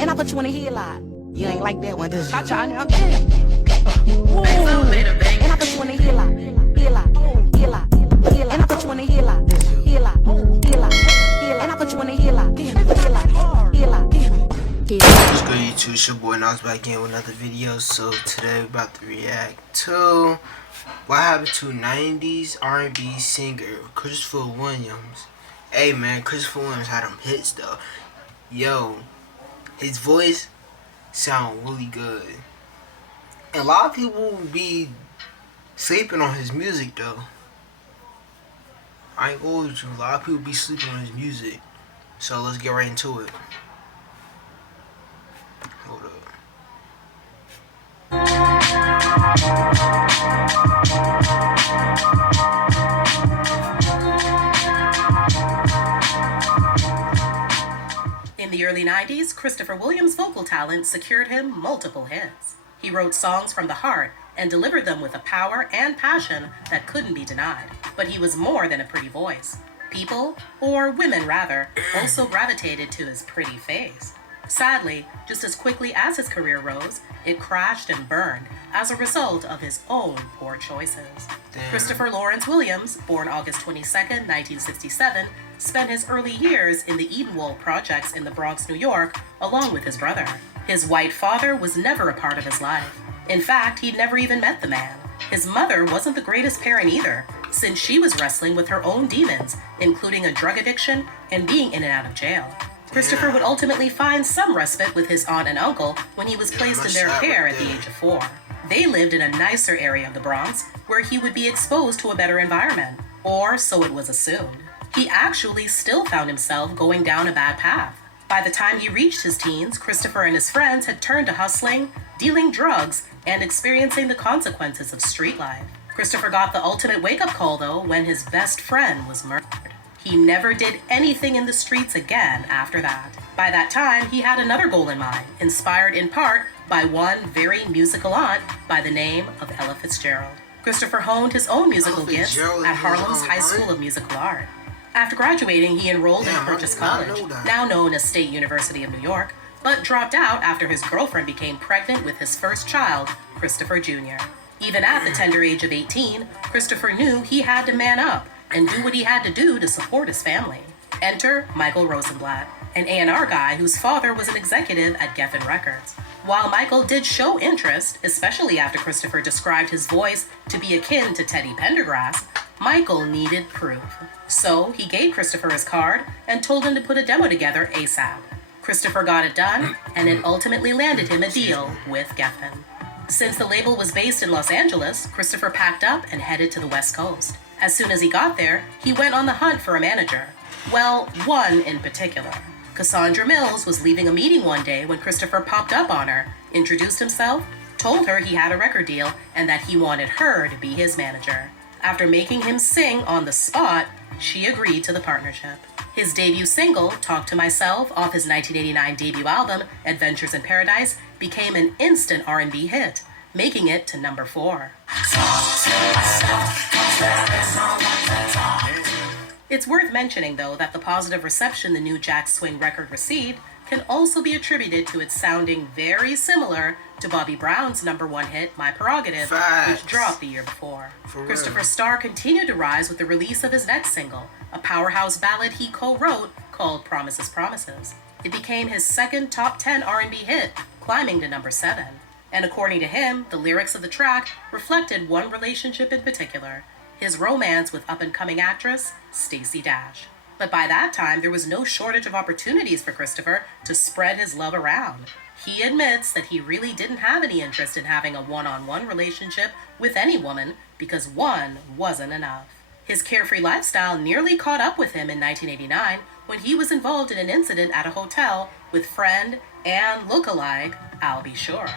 And I put you in a headlock. You ain't like that one, does you? Cha-cha now. And I put you in a headlock. Headlock. And I put you in a headlock. And I put you in a headlock. What's good, YouTube? It's your boy Nas back in with another video. So today we're about to react to what happened to 90s R&B singer Christopher Williams. Hey man, Christopher Williams had them hits though. Yo, his voice sound really good. And a lot of people be sleeping on his music though. I ain't gonna hold you. A lot of people be sleeping on his music. So let's get right into it. Hold up. In the early 90s, Christopher Williams' vocal talent secured him multiple hits. He wrote songs from the heart and delivered them with a power and passion that couldn't be denied. But he was more than a pretty voice. People, or women rather, also gravitated to his pretty face. Sadly, just as quickly as his career rose, it crashed and burned as a result of his own poor choices. Damn. Christopher Lawrence Williams, born August 22nd, 1967, spent his early years in the Edenwald projects in the Bronx, New York, along with his brother. His white father was never a part of his life. In fact, he'd never even met the man. His mother wasn't the greatest parent either, since she was wrestling with her own demons, including a drug addiction and being in and out of jail. Christopher would ultimately find some respite with his aunt and uncle when he was placed in their care at the age of 4. They lived in a nicer area of the Bronx, where he would be exposed to a better environment, or so it was assumed. He actually still found himself going down a bad path. By the time he reached his teens, Christopher and his friends had turned to hustling, dealing drugs, and experiencing the consequences of street life. Christopher got the ultimate wake-up call, though, when his best friend was murdered. He never did anything in the streets again after that. By that time, he had another goal in mind, inspired in part by one very musical aunt by the name of Ella Fitzgerald. Christopher honed his own musical gifts at Harlem's High School of Musical Art. After graduating, he enrolled in Purchase College, now known as State University of New York, but dropped out after his girlfriend became pregnant with his first child, Christopher Jr. Even at the tender age of 18, Christopher knew he had to man up and do what he had to do to support his family. Enter Michael Rosenblatt, an A&R guy whose father was an executive at Geffen Records. While Michael did show interest, especially after Christopher described his voice to be akin to Teddy Pendergrass, Michael needed proof. So he gave Christopher his card and told him to put a demo together ASAP. Christopher got it done, and it ultimately landed him a deal with Geffen. Since the label was based in Los Angeles, Christopher packed up and headed to the West Coast. As soon as he got there, he went on the hunt for a manager. Well, one in particular. Cassandra Mills was leaving a meeting one day when Christopher popped up on her, introduced himself, told her he had a record deal and that he wanted her to be his manager. After making him sing on the spot, she agreed to the partnership. His debut single, Talk to Myself, off his 1989 debut album, Adventures in Paradise, became an instant R&B hit, making it to number 4. It's worth mentioning, though, that the positive reception the new Jack Swing record received can also be attributed to it sounding very similar to Bobby Brown's #1 hit, My Prerogative, which dropped the year before. Christopher's star continued to rise with the release of his next single, a powerhouse ballad he co-wrote called Promises, Promises. It became his second top 10 R&B hit, climbing to number 7. And according to him, the lyrics of the track reflected one relationship in particular, his romance with up-and-coming actress Stacey Dash. But by that time, there was no shortage of opportunities for Christopher to spread his love around. He admits that he really didn't have any interest in having a one-on-one relationship with any woman because one wasn't enough. His carefree lifestyle nearly caught up with him in 1989 when he was involved in an incident at a hotel with friend and look-alike Al B. Sure.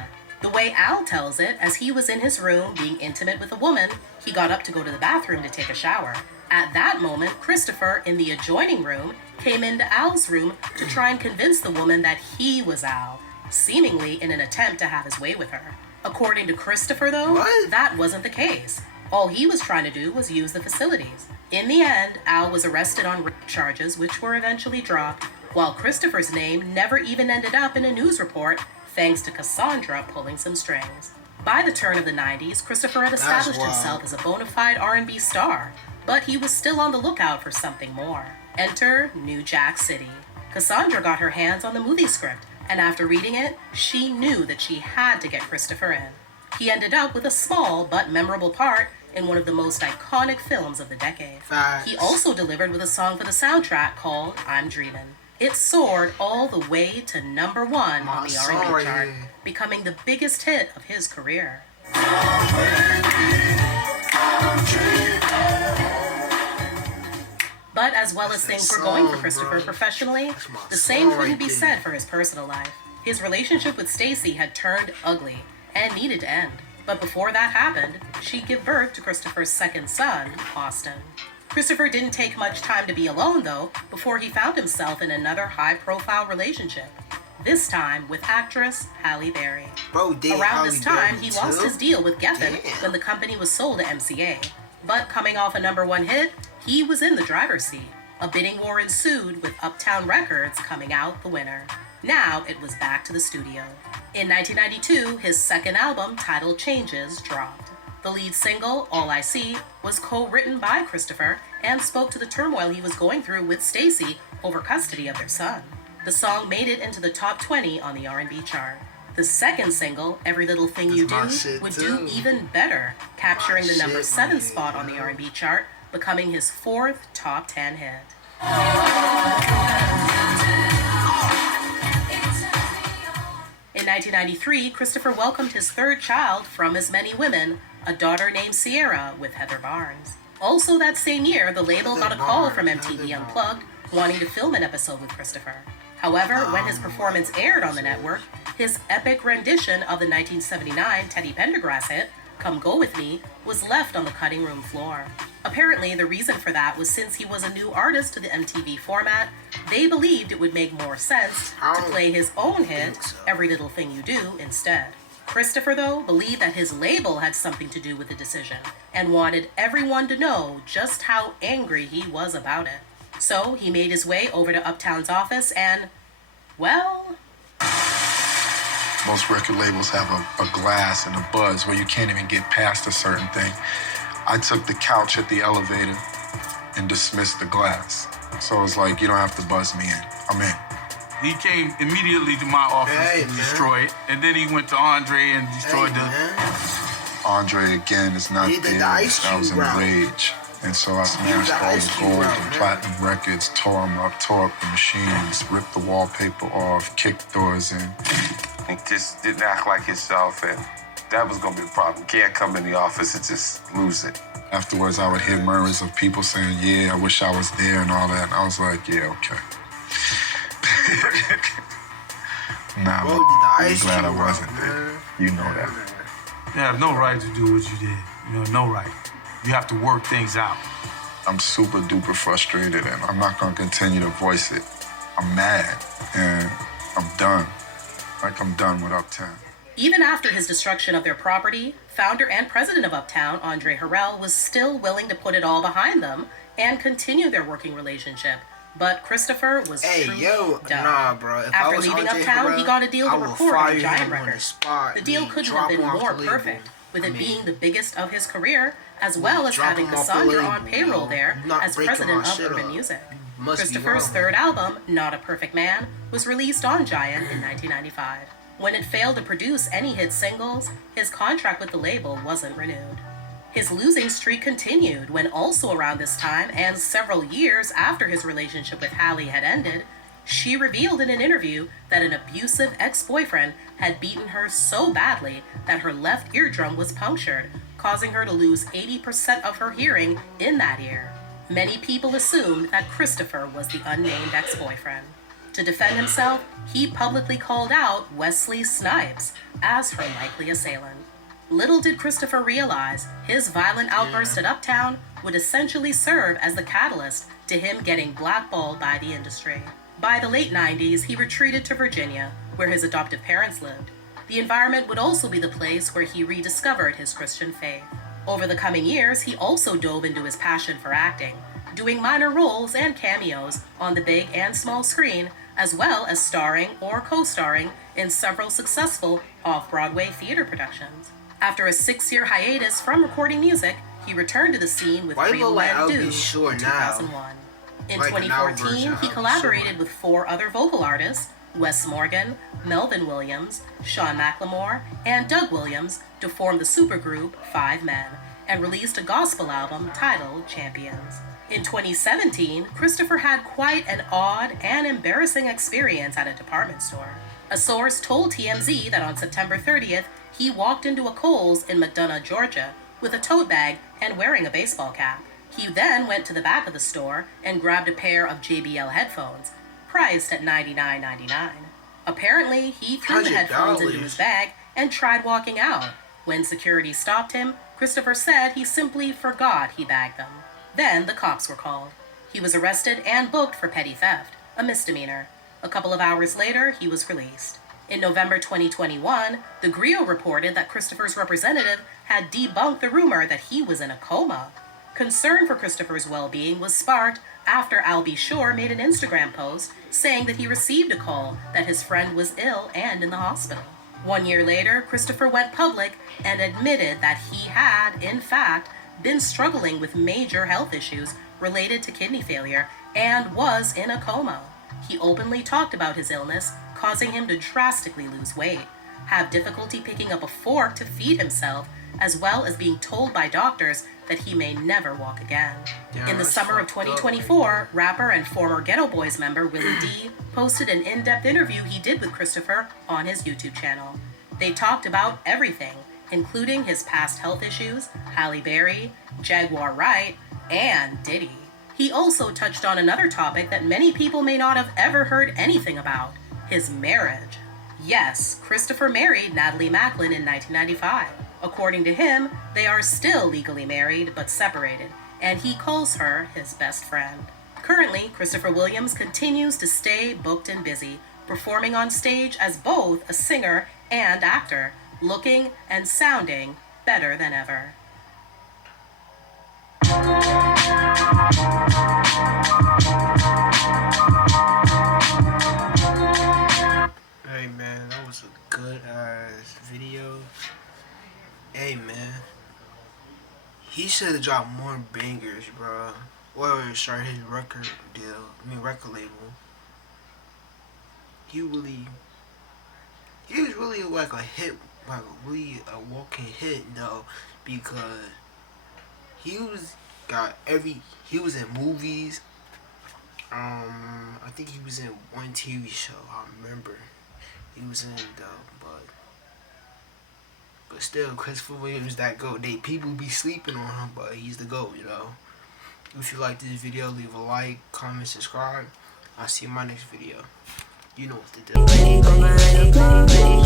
The way Al tells it, as he was in his room being intimate with a woman, he got up to go to the bathroom to take a shower. At that moment, Christopher, in the adjoining room, came into Al's room to try and convince the woman that he was Al, seemingly in an attempt to have his way with her. According to Christopher, though, that wasn't the case. All he was trying to do was use the facilities. In the end, Al was arrested on rape charges, which were eventually dropped, while Christopher's name never even ended up in a news report thanks to Cassandra pulling some strings. By the turn of the 90s, Christopher had established himself as a bona fide R&B star, but he was still on the lookout for something more. Enter New Jack City. Cassandra got her hands on the movie script, and after reading it, she knew that she had to get Christopher in. He ended up with a small but memorable part in one of the most iconic films of the decade. Facts. He also delivered with a song for the soundtrack called I'm Dreamin'. It soared all the way to number 1 on the R&B chart, becoming the biggest hit of his career. But as well as things were going for Christopher professionally, the same couldn't be said for his personal life. His relationship with Stacy had turned ugly and needed to end. But before that happened, she'd give birth to Christopher's second son, Austin. Christopher didn't take much time to be alone, though, before he found himself in another high-profile relationship. This time with actress Halle Berry. Around this time, he lost his deal with Geffen when the company was sold to MCA. But coming off a number 1 hit, he was in the driver's seat. A bidding war ensued with Uptown Records coming out the winner. Now it was back to the studio. In 1992, his second album, titled Changes, dropped. The lead single, All I See, was co-written by Christopher and spoke to the turmoil he was going through with Stacy over custody of their son. The song made it into the top 20 on the R&B chart. The second single, Every Little Thing You Do, would do even better, capturing the number 7 spot on the R&B chart, becoming his 4th top 10 hit. In 1993, Christopher welcomed his 3rd child from as many women, a daughter named Sierra with Heather Barnes. Also that same year, the label got a call from MTV Unplugged wanting to film an episode with Christopher. However, when his performance aired on the network, his epic rendition of the 1979 Teddy Pendergrass hit, Come Go With Me, was left on the cutting room floor. Apparently, the reason for that was since he was a new artist to the MTV format, they believed it would make more sense to play his own hit, Every Little Thing You Do, instead. Christopher, though, believed that his label had something to do with the decision and wanted everyone to know just how angry he was about it. So he made his way over to Uptown's office and, well... Most record labels have a glass and a buzz where you can't even get past a certain thing. I took the couch at the elevator and dismissed the glass. So it's like, you don't have to buzz me in. I'm in. He came immediately to my office to destroy it, and then he went to Andre and destroyed Andre, again, is not there. I was enraged. And so I smashed all the gold and platinum records, tore them up, tore up the machines, ripped the wallpaper off, kicked doors in. He just didn't act like himself, and that was gonna be the problem. Can't come in the office and just lose it. Afterwards, I would hear murmurs of people saying, yeah, I wish I was there and all that. And I was like, yeah, okay. Nah, but I'm glad I wasn't there. You know that. You have no right to do what you did. You have no right. You have to work things out. I'm super duper frustrated, and I'm not gonna continue to voice it. I'm mad, and I'm done. Like I'm done with Uptown. Even after his destruction of their property, founder and president of Uptown, Andre Harrell, was still willing to put it all behind them and continue their working relationship. But Christopher was truly done. Nah, bro. If After I was leaving Andre Uptown, Harrell, he got a deal I to would record fire on Giant him on the Records. spot The deal and couldn't drop have been him off more the label. perfect, with it mean, being the biggest of his career, as well as drop having him off the Cassandra label, on payroll there not as breaking president my of shit Urban up. Music. Must be Christopher's wrong. 3rd album, Not a Perfect Man, was released on Giant in 1995. When it failed to produce any hit singles, his contract with the label wasn't renewed. His losing streak continued when also around this time and several years after his relationship with Halle had ended, she revealed in an interview that an abusive ex-boyfriend had beaten her so badly that her left eardrum was punctured, causing her to lose 80% of her hearing in that ear. Many people assumed that Christopher was the unnamed ex-boyfriend. To defend himself, he publicly called out Wesley Snipes as her likely assailant. Little did Christopher realize his violent outburst at Uptown would essentially serve as the catalyst to him getting blackballed by the industry. By the late 90s, he retreated to Virginia, where his adoptive parents lived. The environment would also be the place where he rediscovered his Christian faith. Over the coming years, he also dove into his passion for acting, doing minor roles and cameos on the big and small screen, as well as starring or co-starring in several successful off-Broadway theater productions. After a 6-year hiatus from recording music, he returned to the scene with Real Man Do in 2001. In 2014, he collaborated with 4 other vocal artists, Wes Morgan, Melvin Williams, Sean McLemore, and Doug Williams, to form the supergroup 5 Men, and released a gospel album titled Champions. In 2017, Christopher had quite an odd and embarrassing experience at a department store. A source told TMZ that on September 30th, he walked into a Kohl's in McDonough, Georgia, with a tote bag and wearing a baseball cap. He then went to the back of the store and grabbed a pair of JBL headphones, priced at $99.99. Apparently, he threw the headphones into his bag and tried walking out. When security stopped him, Christopher said he simply forgot he bagged them. Then the cops were called. He was arrested and booked for petty theft, a misdemeanor. A couple of hours later, he was released. In November 2021, the Griot reported that Christopher's representative had debunked the rumor that he was in a coma. Concern for Christopher's well-being was sparked after Al B. Shore made an Instagram post saying that he received a call that his friend was ill and in the hospital. 1 year later, Christopher went public and admitted that he had, in fact, been struggling with major health issues related to kidney failure and was in a coma. He openly talked about his illness, causing him to drastically lose weight, have difficulty picking up a fork to feed himself, as well as being told by doctors that he may never walk again. In the summer of 2024, rapper and former Ghetto Boys member Willie D posted an in-depth interview he did with Christopher on his YouTube channel. They talked about everything, including his past health issues, Halle Berry, Jaguar Wright, and Diddy. He also touched on another topic that many people may not have ever heard anything about, his marriage. Yes, Christopher married Natalie Macklin in 1995. According to him, they are still legally married but separated, and he calls her his best friend. Currently, Christopher Williams continues to stay booked and busy, performing on stage as both a singer and actor, looking and sounding better than ever. Hey man, that was a good ass video. Hey man, he should have dropped more bangers, bro. Or start his record label. He was really like a hit, like really a walking hit though, because he was in movies. I think he was in one TV show. I remember he was in but still, Christopher Williams that GOAT. People be sleeping on him, but he's the GOAT, you know. If you like this video, leave a like, comment, subscribe. I'll see you in my next video. You know what to do.